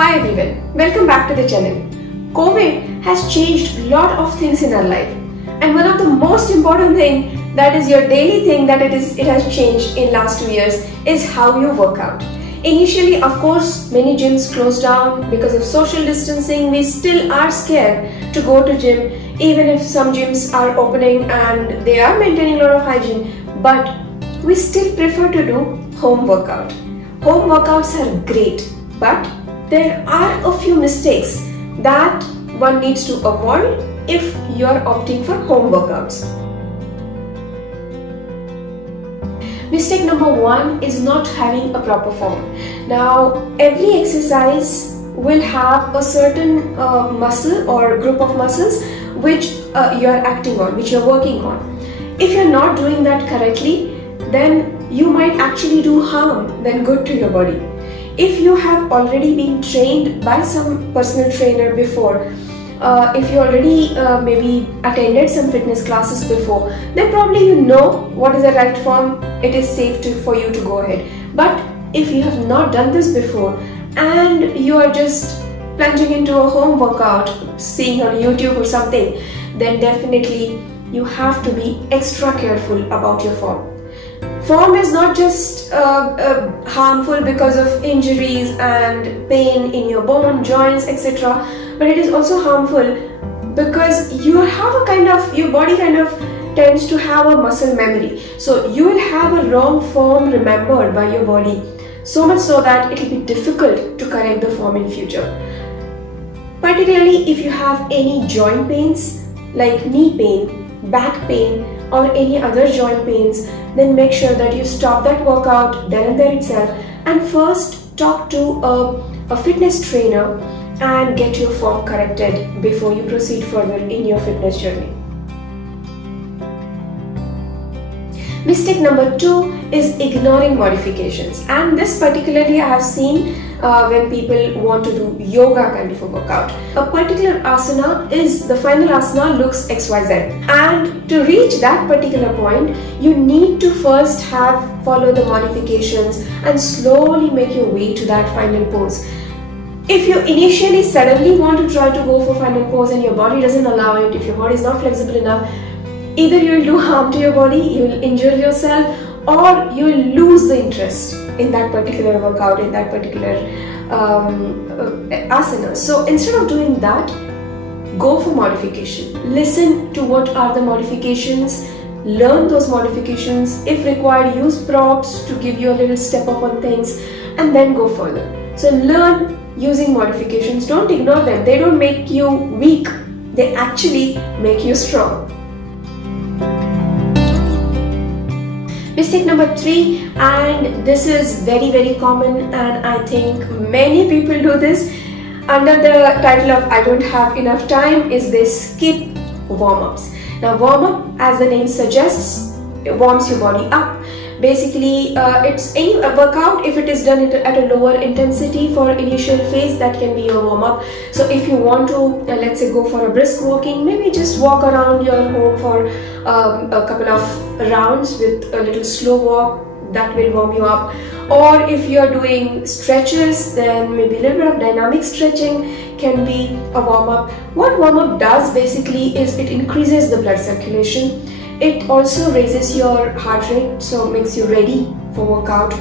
Hi everyone, welcome back to the channel. COVID has changed a lot of things in our life, and one of the most important thing that is your daily thing that it has changed in last 2 years is how you work out. Initially, of course, many gyms closed down because of social distancing. We still are scared to go to gym, even if some gyms are opening and they are maintaining a lot of hygiene, but we still prefer to do home workout. Home workouts are great, but there are a few mistakes that one needs to avoid if you are opting for home workouts. Mistake number 1 is not having a proper form. Now, every exercise will have a certain muscle or group of muscles which you are acting on, which you are working on. If you are not doing that correctly, then you might actually do harm than good to your body. If you have already been trained by some personal trainer before, if you already maybe attended some fitness classes before, then probably you know what is the right form. It is safe for you to go ahead. But if you have not done this before and you are just plunging into a home workout, seeing on YouTube or something, then definitely you have to be extra careful about your form. Form is not just harmful because of injuries and pain in your bone, joints, etc. But it is also harmful because you have your body kind of tends to have a muscle memory. So you will have a wrong form remembered by your body, so much so that it will be difficult to correct the form in future. Particularly if you have any joint pains like knee pain, back pain, or any other joint pains, then make sure that you stop that workout then and there itself and first talk to a fitness trainer and get your form corrected before you proceed further in your fitness journey. Mistake number 2 is ignoring modifications, and this particularly I have seen when people want to do yoga kind of a workout. A particular asana is the final asana looks XYZ, and to reach that particular point you need to first follow the modifications and slowly make your way to that final pose. If you initially suddenly want to try to go for final pose and your body doesn't allow it, if your body is not flexible enough, either you will do harm to your body, you will injure yourself, or you will lose the interest in that particular workout, in that particular asana. So instead of doing that, go for modification. Listen to what are the modifications, learn those modifications. If required, use props to give you a little step up on things, and then go further. So learn using modifications. Don't ignore them. They don't make you weak. They actually make you strong. Mistake number 3, and this is very common, and I think many people do this under the title of I don't have enough time, is they skip warm-ups. Now warm-up, as the name suggests, it warms your body up. Basically, it's any workout, if it is done at a lower intensity for initial phase, that can be your warm-up. So if you want to, let's say, go for a brisk walking, maybe just walk around your home for a couple of rounds with a little slow walk, that will warm you up. Or if you are doing stretches, then maybe a little bit of dynamic stretching can be a warm-up. What warm-up does basically is it increases the blood circulation. It also raises your heart rate, so makes you ready for workout.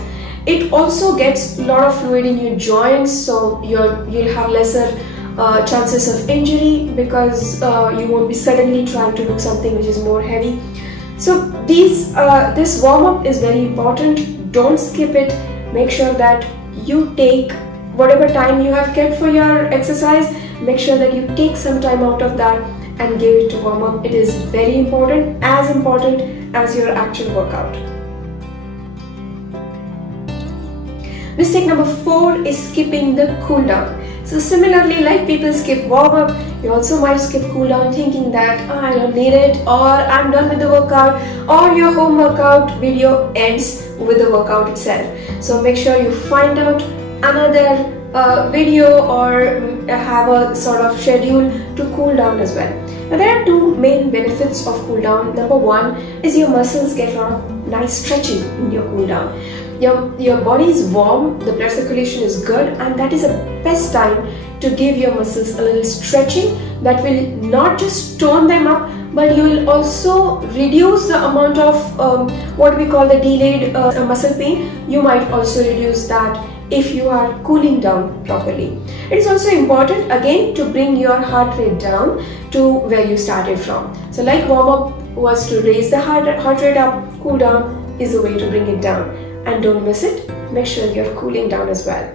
It also gets a lot of fluid in your joints, so you'll have lesser chances of injury because you won't be suddenly trying to do something which is more heavy. So this warm-up is very important. Don't skip it. Make sure that you take whatever time you have kept for your exercise, make sure that you take some time out of that and give it to warm up. It is very important as your actual workout. Mistake number 4 is skipping the cool down. So similarly, like people skip warm up, you also might skip cool down thinking that I don't need it, or I'm done with the workout, or your home workout video ends with the workout itself. So make sure you find out another video or have a sort of schedule to cool down as well. Now there are 2 main benefits of cool down. Number 1 is your muscles get a lot of nice stretching in your cool down. your body is warm, the blood circulation is good, and that is the best time to give your muscles a little stretching that will not just tone them up, but you will also reduce the amount of what we call the delayed muscle pain. You might also reduce that if you are cooling down properly. It is also important again to bring your heart rate down to where you started from. So like warm up was to raise the heart rate up, cool down is the way to bring it down. And don't miss it, make sure you're cooling down as well.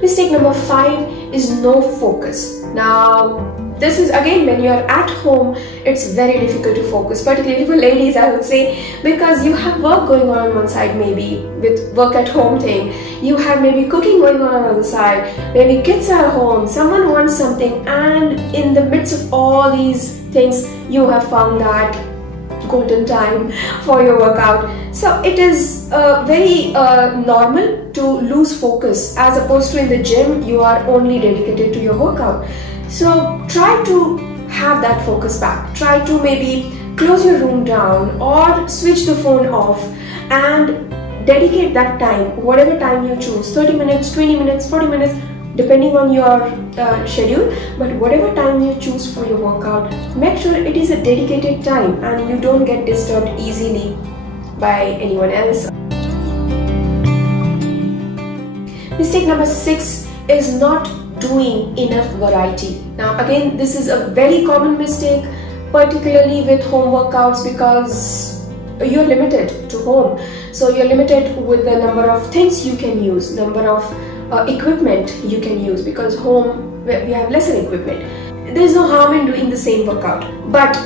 Mistake number 5 is no focus. Now, this is again when you are at home, it's very difficult to focus, particularly for ladies, I would say, because you have work going on one side, maybe with work at home thing, you have maybe cooking going on the other side, maybe kids are home, someone wants something, and in the midst of all these things, you have found that golden time for your workout. So it is very normal to lose focus, as opposed to in the gym you are only dedicated to your workout. So try to have that focus back. Try to maybe close your room down or switch the phone off and dedicate that time, whatever time you choose, 30 minutes, 20 minutes, 40 minutes, depending on your schedule, but whatever time you choose for your workout, make sure it is a dedicated time and you don't get disturbed easily by anyone else. Mistake number 6 is not doing enough variety. Now again, this is a very common mistake, particularly with home workouts, because you're limited to home. So you're limited with the number of things you can use, number of equipment you can use, because home we have lesser equipment. There's no harm in doing the same workout, but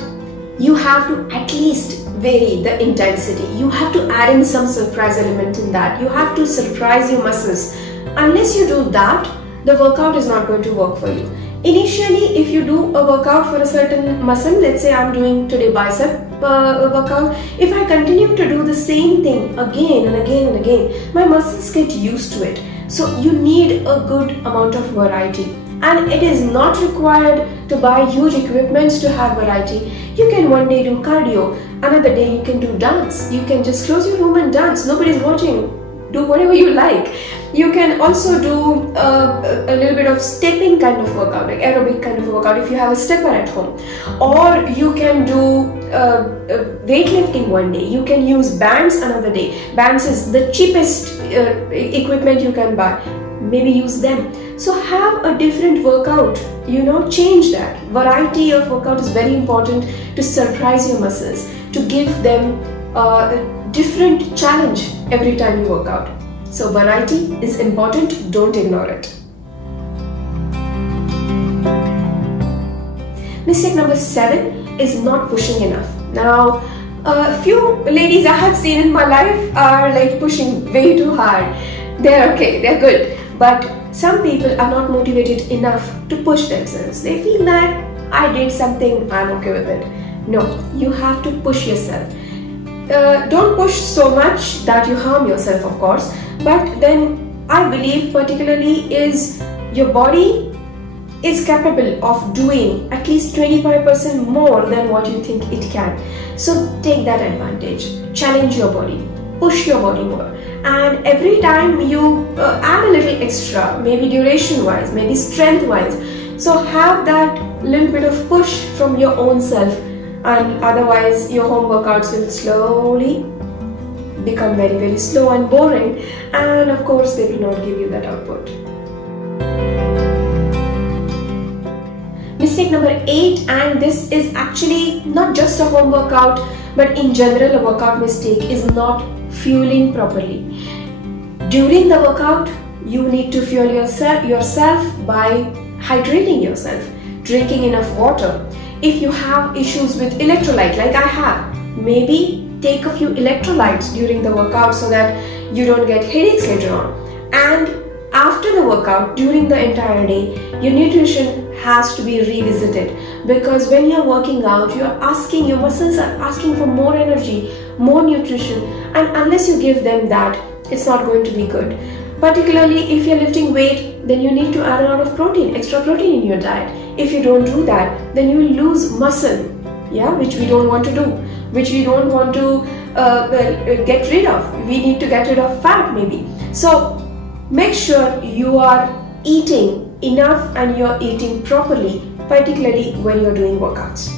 you have to at least vary the intensity. You have to add in some surprise element in that. You have to surprise your muscles. Unless you do that, the workout is not going to work for you. Initially, if you do a workout for a certain muscle, let's say I'm doing today bicep workout, if I continue to do the same thing again and again and again, my muscles get used to it. So you need a good amount of variety, and it is not required to buy huge equipments to have variety. You can one day do cardio, another day you can do dance. You can just close your room and dance, nobody's watching. Do whatever you like. You can also do a little bit of stepping kind of workout, like aerobic kind of workout if you have a stepper at home. Or you can do weightlifting one day. You can use bands another day. Bands is the cheapest equipment you can buy. Maybe use them. So have a different workout, change that. Variety of workout is very important to surprise your muscles, to give them a different challenge every time you work out. So variety is important, don't ignore it. Mistake number 7 is not pushing enough. Now, a few ladies I have seen in my life are like pushing way too hard. They're okay, they're good. But some people are not motivated enough to push themselves. They feel that I did something, I'm okay with it. No, you have to push yourself. Don't push so much that you harm yourself, of course, but then I believe particularly is your body is capable of doing at least 25% more than what you think it can. So take that advantage, challenge your body, push your body more, and every time you add a little extra, maybe duration wise, maybe strength wise, so have that little bit of push from your own self. And otherwise your home workouts will slowly become very, very slow and boring, and of course they will not give you that output. Mistake number 8, and this is actually not just a home workout but in general a workout mistake, is not fueling properly. During the workout you need to fuel yourself by hydrating yourself, drinking enough water. If you have issues with electrolyte like I have, maybe take a few electrolytes during the workout so that you don't get headaches later on. And after the workout, during the entire day, your nutrition has to be revisited, because when you're working out, your muscles are asking for more energy, more nutrition, and unless you give them that, it's not going to be good. Particularly if you're lifting weight, then you need to add a lot of protein, extra protein in your diet. If you don't do that, then you will lose muscle, which we don't want to do. which we don't want to get rid of. We need to get rid of fat maybe. So make sure you are eating enough and you're eating properly, particularly when you're doing workouts.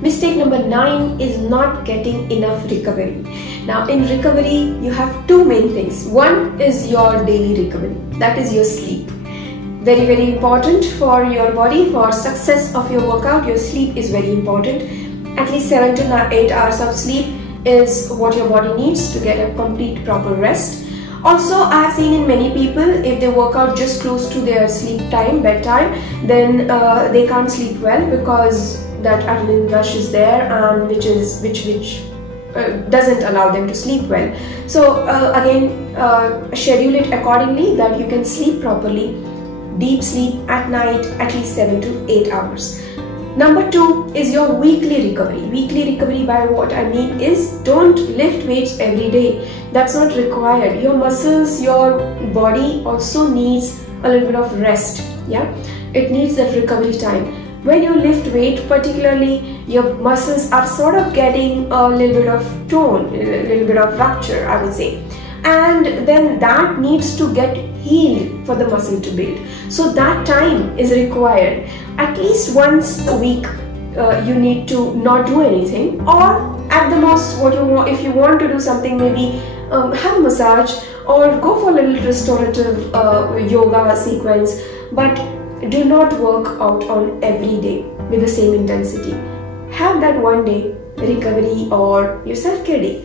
Mistake number 9 is not getting enough recovery. Now in recovery, you have two main things. One is your daily recovery, that is your sleep. Very, very important for your body, for success of your workout. Your sleep is very important. At least 7 to 8 hours of sleep is what your body needs to get a complete proper rest. Also, I have seen in many people, if they work out just close to their sleep time, bedtime, then they can't sleep well because that adrenaline rush is there, and which doesn't allow them to sleep well. So again, schedule it accordingly that you can sleep properly. Deep sleep at night, at least 7 to 8 hours. Number 2 is your weekly recovery. Weekly recovery, by what I mean is, don't lift weights every day. That's not required. Your muscles, your body also needs a little bit of rest. Yeah, it needs that recovery time. When you lift weight, particularly, your muscles are sort of getting a little bit of tone, a little bit of rupture, I would say. And then that needs to get healed for the muscle to build. So that time is required. At least once a week, you need to not do anything, or at the most, what you want, if you want to do something, maybe have a massage or go for a little restorative yoga sequence, but do not work out on every day with the same intensity. Have that one day recovery or your self-care day.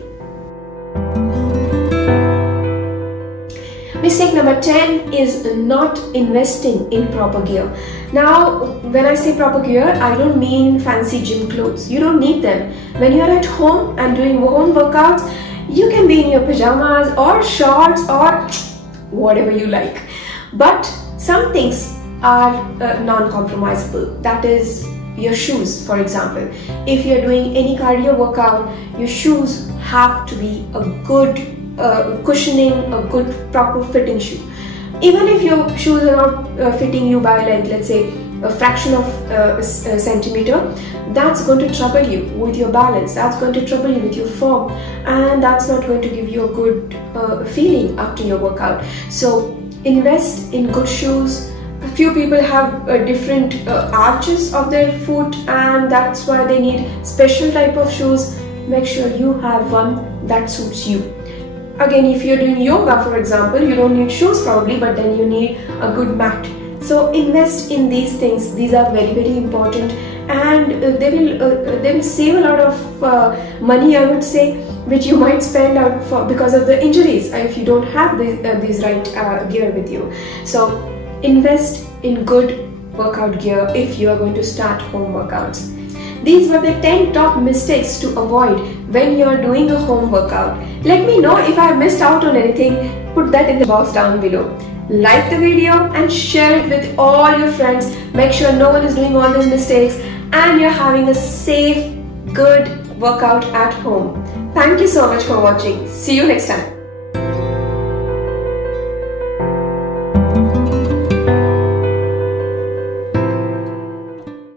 Mistake number 10 is not investing in proper gear. Now, when I say proper gear, I don't mean fancy gym clothes. You don't need them. When you're at home and doing home workouts, you can be in your pajamas or shorts or whatever you like. But some things are non-compromisable. That is your shoes, for example. If you're doing any cardio workout, your shoes have to be a good cushioning, a good proper fitting shoe. Even if your shoes are not fitting you by, like, let's say a fraction of a centimeter, that's going to trouble you with your balance, that's going to trouble you with your form, and that's not going to give you a good feeling after your workout. So invest in good shoes. A few people have different arches of their foot, and that's why they need special type of shoes. Make sure you have one that suits you. Again, if you're doing yoga, for example, you don't need shoes probably, but then you need a good mat. So invest in these things. These are very, very important, and they will save a lot of money, I would say, which you might spend out for because of the injuries if you don't have these right gear with you. So invest in good workout gear if you are going to start home workouts. These were the 10 top mistakes to avoid when you are doing a home workout. Let me know if I have missed out on anything. Put that in the box down below. Like the video and share it with all your friends. Make sure no one is doing all these mistakes and you're having a safe, good workout at home. Thank you so much for watching. See you next time.